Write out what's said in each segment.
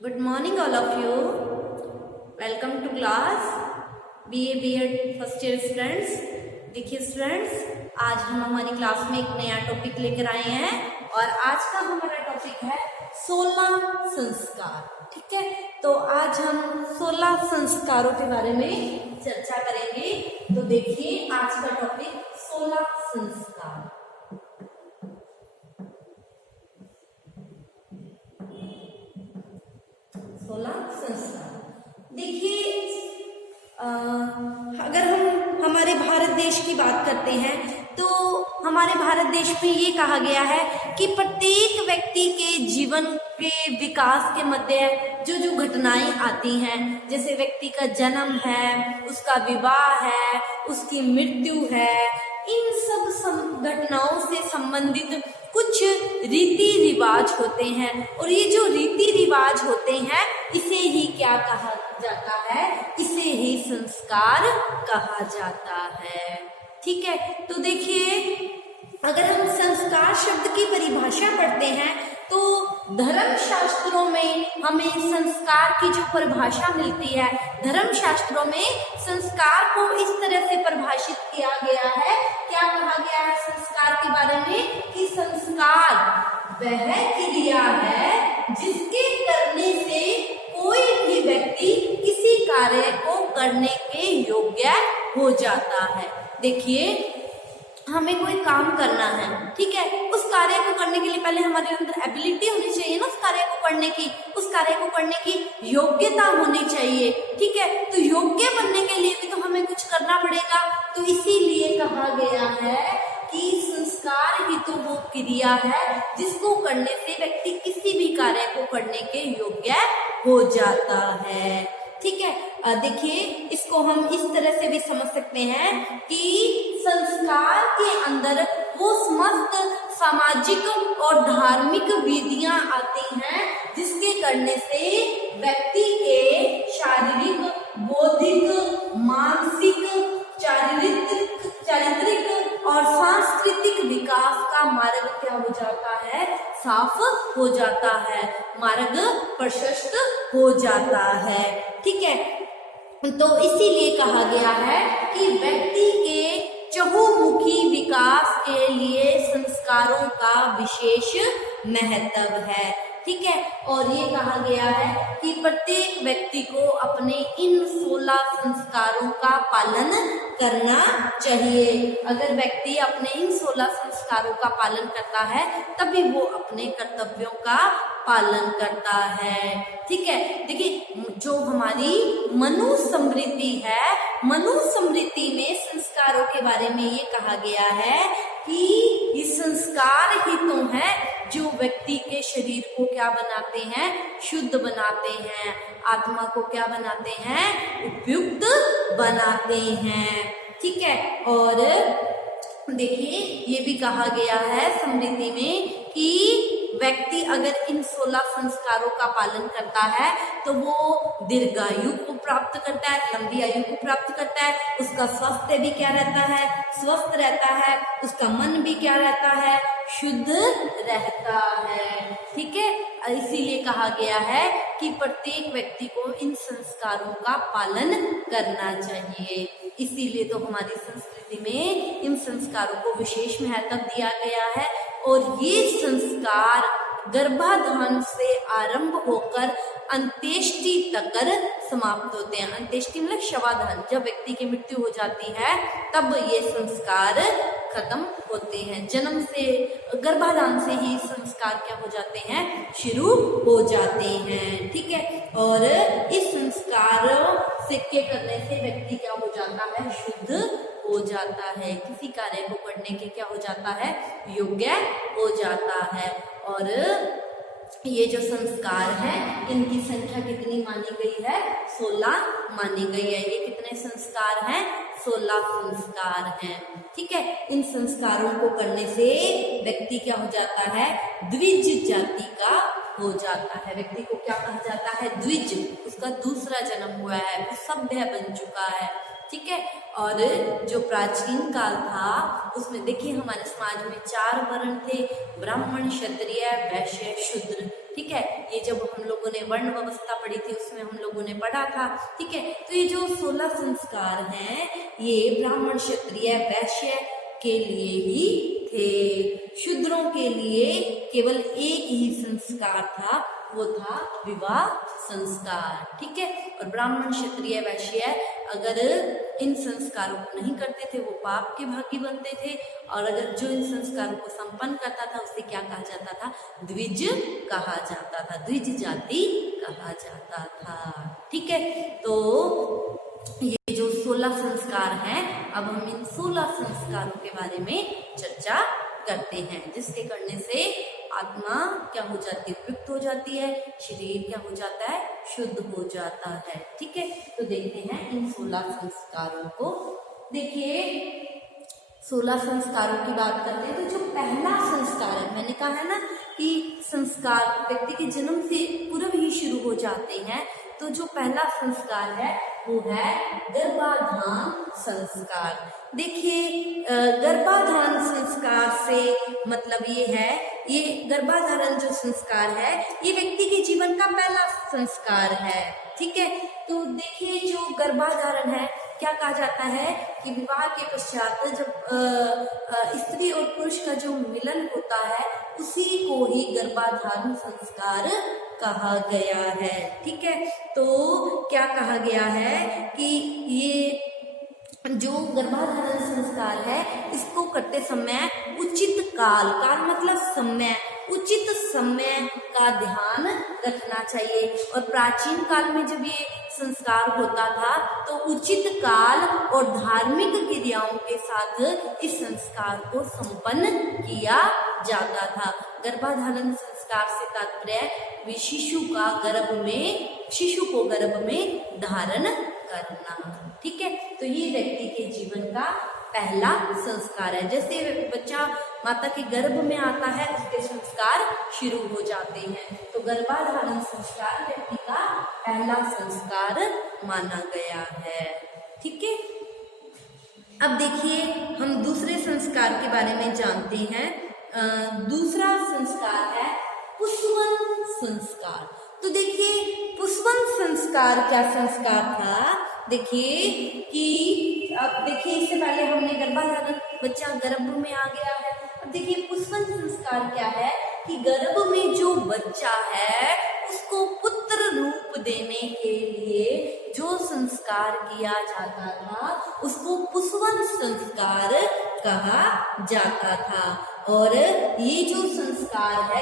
Good morning all of you. Welcome to class BA B.Ed first year students. देखिए students, आज हम हमारी class में एक नया टॉपिक लेकर आए हैं और आज का हमारा टॉपिक है 16 संस्कार। ठीक है, तो आज हम 16 संस्कारों के बारे में चर्चा करेंगे। तो देखिए आज का टॉपिक 16 संस्कार। देखिए अगर हम हमारे भारत देश की बात करते हैं तो हमारे भारत देश में ये कहा गया है कि प्रत्येक व्यक्ति के जीवन के विकास के मध्य जो घटनाएं आती हैं, जैसे व्यक्ति का जन्म है, उसका विवाह है, उसकी मृत्यु है, इन सब घटनाओं से संबंधित कुछ रीति रिवाज होते हैं और ये जो रीति रिवाज होते हैं इसे ही क्या कहा जाता है? इसे ही संस्कार कहा जाता है। ठीक है, तो देखिए अगर हम संस्कार शब्द की परिभाषा पढ़ते हैं तो धर्म शास्त्रों में हमें संस्कार की जो परिभाषा मिलती है, धर्म शास्त्रों में संस्कार को इस तरह से परिभाषित किया गया है। क्या कहा गया है संस्कार के बारे में? कि संस्कार वह क्रिया है जिसके करने से कोई भी व्यक्ति किसी कार्य को करने के योग्य हो जाता है। देखिए हमें कोई काम करना है, ठीक है, उस कार्य को करने के लिए पहले हमारे अंदर एबिलिटी होनी चाहिए ना, उस कार्य को करने की, उस कार्य को करने की योग्यता होनी चाहिए। ठीक है, तो योग्य बनने के लिए भी तो हमें कुछ करना पड़ेगा। तो इसीलिए कहा गया है कि संस्कार ही तो वो क्रिया है जिसको करने से व्यक्ति किसी भी कार्य को करने के योग्य हो जाता है। ठीक है, देखिए इसको हम इस तरह से भी समझ सकते हैं कि संस्कार के अंदर वो समस्त सामाजिक और धार्मिक विधियां आती हैं जिसके करने से व्यक्ति के शारीरिक, बौद्धिक, मानसिक, चारित्रिक और सांस्कृतिक विकास का मार्ग क्या हो जाता है? साफ हो जाता है, मार्ग प्रशस्त हो जाता है। ठीक है, तो इसीलिए कहा गया है कि व्यक्ति के चहुमुखी विकास के लिए संस्कारों का विशेष महत्व है। ठीक है, और ये कहा गया है कि प्रत्येक व्यक्ति को अपने इन 16 संस्कारों का पालन करना चाहिए। अगर व्यक्ति अपने इन 16 संस्कारों का पालन करता है तभी वो अपने कर्तव्यों का पालन करता है। ठीक है, देखिए जो हमारी मनुस्मृति है, मनुस्मृति में संस्कारों के बारे में ये कहा गया है कि ये संस्कार ही तो है जो व्यक्ति के शरीर को क्या बनाते हैं? शुद्ध बनाते हैं, आत्मा को क्या बनाते हैं? उपयुक्त बनाते हैं। ठीक है, और देखिए ये भी कहा गया है स्मृति में कि व्यक्ति अगर इन 16 संस्कारों का पालन करता है तो वो दीर्घायु को प्राप्त करता है, लंबी आयु को प्राप्त करता है, उसका स्वास्थ्य भी क्या रहता है? स्वस्थ रहता है, उसका मन भी क्या रहता है? शुद्ध रहता है। ठीक है, इसीलिए कहा गया है कि प्रत्येक व्यक्ति को इन संस्कारों का पालन करना चाहिए। इसीलिए तो हमारी संस्कृति में इन संस्कारों को विशेष महत्व दिया गया है और ये संस्कार गर्भाधान से आरंभ होकर अंत्येष्टि तक समाप्त होते हैं। अंत्येष्टि मतलब शवाधान, जब व्यक्ति की मृत्यु हो जाती है तब ये संस्कार खत्म होते हैं। जन्म से, गर्भाधान से ही संस्कार क्या हो जाते हैं? शुरू हो जाते हैं। ठीक है, और इस संस्कार से के करने से व्यक्ति क्या हो जाता है? शुद्ध हो जाता है, किसी कार्य को करने के क्या हो जाता है? योग्य हो जाता है। और ये जो संस्कार हैं इनकी संख्या कितनी मानी गई है? 16 मानी गई है। ये कितने संस्कार हैं? 16 संस्कार हैं। ठीक है, इन संस्कारों को करने से व्यक्ति क्या हो जाता है? द्विज जाति का हो जाता है। व्यक्ति को क्या कहा जाता है? द्विज, उसका दूसरा जन्म हुआ है, वो सभ्य बन चुका है। ठीक है, और जो प्राचीन काल था उसमें देखिए हमारे समाज में 4 वर्ण थे, ब्राह्मण, क्षत्रिय, वैश्य, शूद्र। ठीक है। ये जब हम लोगों ने वर्ण व्यवस्था पढ़ी थी उसमें हम लोगों ने पढ़ा था, ठीक है। तो ये जो 16 संस्कार हैं ये ब्राह्मण, क्षत्रिय, वैश्य के लिए ही थे। शूद्रों के लिए केवल एक ही संस्कार था, वो था विवाह संस्कार, ठीक है। और ब्राह्मण, क्षत्रिय, वैश्य अगर इन संस्कारों को नहीं करते थे वो पाप के भागी बनते थे, और अगर जो इन संस्कारों को संपन्न करता था उसे क्या कहा जाता था? द्विज कहा जाता था, द्विज जाति कहा जाता था, ठीक है। तो ये जो 16 संस्कार हैं, अब हम इन 16 संस्कारों के बारे में चर्चा करते हैं, जिसके करने से आत्मा क्या हो जाती है? तृप्त हो जाती है, शरीर क्या हो जाता है? शुद्ध हो जाता है, ठीक है। तो देखते हैं इन 16 संस्कारों को। देखिए 16 संस्कारों की बात करते हैं तो जो पहला संस्कार है, मैंने कहा है ना कि संस्कार व्यक्ति के जन्म से पूर्व ही शुरू हो जाते हैं, तो जो पहला संस्कार है वो है गर्भाधान संस्कार। देखिए गर्भाधान संस्कार से मतलब ये है, ये गर्भाधारण जो संस्कार है ये व्यक्ति के जीवन का पहला संस्कार है, ठीक है। तो देखिए जो गर्भाधारण है, क्या कहा जाता है कि विवाह के पश्चात जब स्त्री और पुरुष का जो मिलन होता है उसी को ही गर्भाधारण संस्कार कहा गया है, ठीक है। तो क्या कहा गया है कि ये जो गर्भाधारण संस्कार है इसको करते समय उचित काल, काल मतलब समय, उचित समय का ध्यान रखना चाहिए। और प्राचीन काल में जब ये संस्कार होता था तो उचित काल और धार्मिक क्रियाओं के साथ इस संस्कार को संपन्न किया जाता था। गर्भाधारण संस्कार से तात्पर्य शिशु को गर्भ में धारण करना, ठीक है। तो ये व्यक्ति के जीवन का पहला संस्कार है। जैसे बच्चा माता के गर्भ में आता है उसके संस्कार शुरू हो जाते हैं, तो गर्भाधारण संस्कार व्यक्ति का पहला संस्कार माना गया है, ठीक है। अब देखिए हम दूसरे संस्कार के बारे में जानते हैं। दूसरा संस्कार है पुष्पवन संस्कार। तो देखिए पुष्पवन संस्कार क्या संस्कार था? देखिए कि अब देखिए इससे पहले हमने गर्भाधारण, बच्चा गर्भ में आ गया है। अब देखिए पुष्पवन संस्कार क्या है कि गर्भ में जो बच्चा है उसको पुत्र रूप देने के लिए जो संस्कार किया जाता था उसको पुष्पवन संस्कार कहा जाता था। और ये जो संस्कार है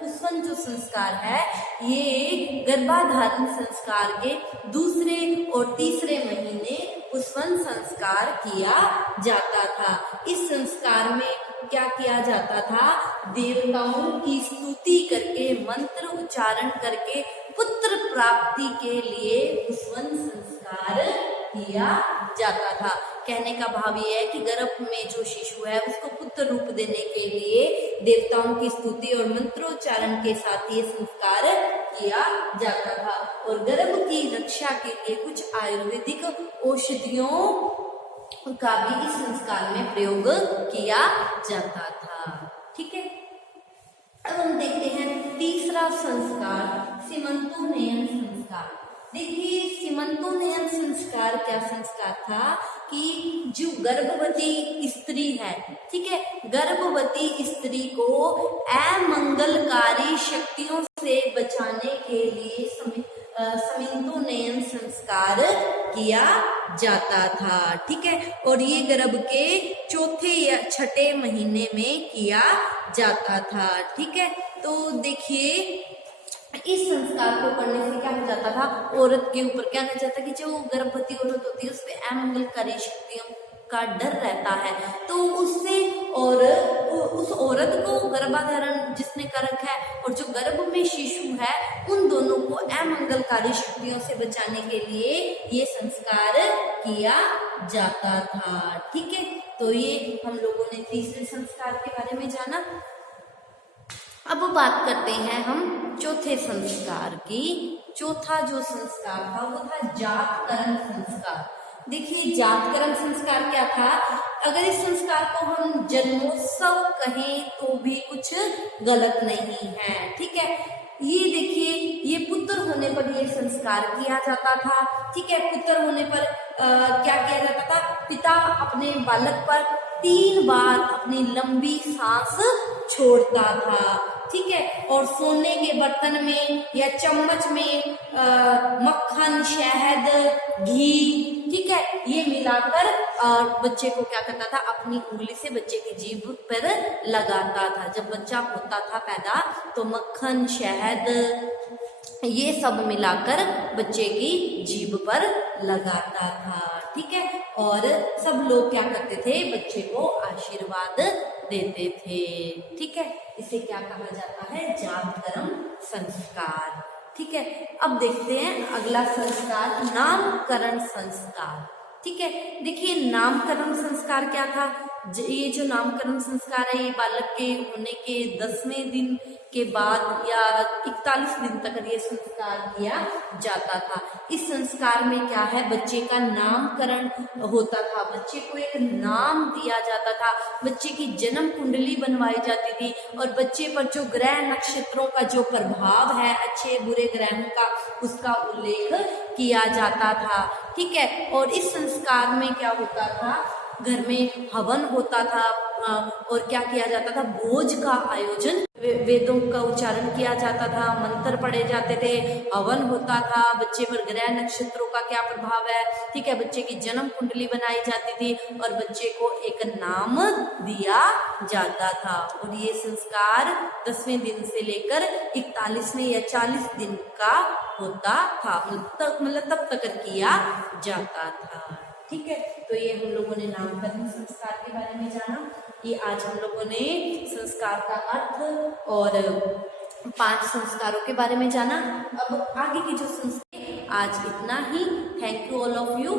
पुष्पवन जो संस्कार है ये गर्भाधारण संस्कार के दूसरे और तीसरे महीने पुष्पवन संस्कार किया जाता था। इस संस्कार में क्या किया जाता था? देवताओं की स्तुति करके, मंत्र उच्चारण करके पुत्र प्राप्ति के लिए पुष्पवन संस्कार किया जाता था। कहने का भाव ये है कि गर्भ में जो शिशु है उसको पुत्र रूप देने के लिए देवताओं की स्तुति और मंत्रोच्चारण के साथ ये संस्कार किया जाता था। और गर्भ की रक्षा के लिए कुछ आयुर्वेदिक औषधियों का भी इस संस्कार में प्रयोग किया जाता था, ठीक है। अब हम देखते हैं तीसरा संस्कार सीमंतोन्नयन संस्कार। देखिए सीमंतोन्नयन संस्कार क्या संस्कार था कि जो गर्भवती स्त्री है, ठीक है, गर्भवती स्त्री को अमंगलकारी शक्तियों से बचाने के लिए सीमंतोन्नयन संस्कार किया जाता था, ठीक है। और ये गर्भ के चौथे या छठे महीने में किया जाता था, ठीक है। तो देखिए इस संस्कार को करने से क्या हो जाता था? औरत के ऊपर क्या हो जाता है कि जो गर्भवती औरत होती है उस पर अमंगलकारी शक्तियों का डर रहता है, तो उससे और उस औरत को गर्भाधारण जिसने कर रखा है और जो गर्भ में शिशु है उन दोनों को अमंगलकारी शक्तियों से बचाने के लिए ये संस्कार किया जाता था, ठीक है। तो ये हम लोगों ने तीसरे संस्कार के बारे में जाना। अब बात करते हैं हम चौथे संस्कार की। चौथा जो संस्कार था वो था जातकर्म संस्कार। देखिए जातकर्म संस्कार क्या था? अगर इस संस्कार को हम जन्मोत्सव कहें तो भी कुछ गलत नहीं है, ठीक है। ये देखिए, ये पुत्र होने पर ये संस्कार किया जाता था, ठीक है। पुत्र होने पर क्या किया जाता था, पिता अपने बालक पर 3 बार अपनी लंबी सांस छोड़ता था, ठीक है। और सोने के बर्तन में या चम्मच में मक्खन, शहद, घी, ठीक है, ये मिलाकर बच्चे को क्या करता था, अपनी उंगली से बच्चे की जीभ पर लगाता था। जब बच्चा होता था पैदा तो मक्खन, शहद, ये सब मिलाकर बच्चे की जीभ पर लगाता था, ठीक है। और सब लोग क्या करते थे, बच्चे को आशीर्वाद देते थे, ठीक है। इसे क्या कहा जाता है, जातकर्म संस्कार, ठीक है। अब देखते हैं अगला संस्कार, नामकरण संस्कार, ठीक है। देखिए नामकरण संस्कार क्या था, ये जो नामकरण संस्कार है ये बालक के होने के 10वें दिन के बाद या 41 दिन तक ये संस्कार किया जाता था। इस संस्कार में क्या है, बच्चे का नामकरण होता था, बच्चे को एक नाम दिया जाता था, बच्चे की जन्म कुंडली बनवाई जाती थी और बच्चे पर जो ग्रह नक्षत्रों का जो प्रभाव है, अच्छे बुरे ग्रहों का, उसका उल्लेख किया जाता था, ठीक है। और इस संस्कार में क्या होता था, घर में हवन होता था और क्या किया जाता था, भोज का आयोजन, वेदों का उच्चारण किया जाता था, मंत्र पढ़े जाते थे, हवन होता था, बच्चे पर ग्रह नक्षत्रों का क्या प्रभाव है, ठीक है, बच्चे की जन्म कुंडली बनाई जाती थी और बच्चे को एक नाम दिया जाता था। और ये संस्कार 10वें दिन से लेकर 41वें या 40 दिन का होता था, मतलब तब तक किया जाता था, ठीक है। तो ये हम लोगों ने नामकरण संस्कार के बारे में जाना। ये आज हम लोगों ने संस्कार का अर्थ और 5 संस्कारों के बारे में जाना। अब आगे की जो संस्कार, आज इतना ही। Thank you all of you.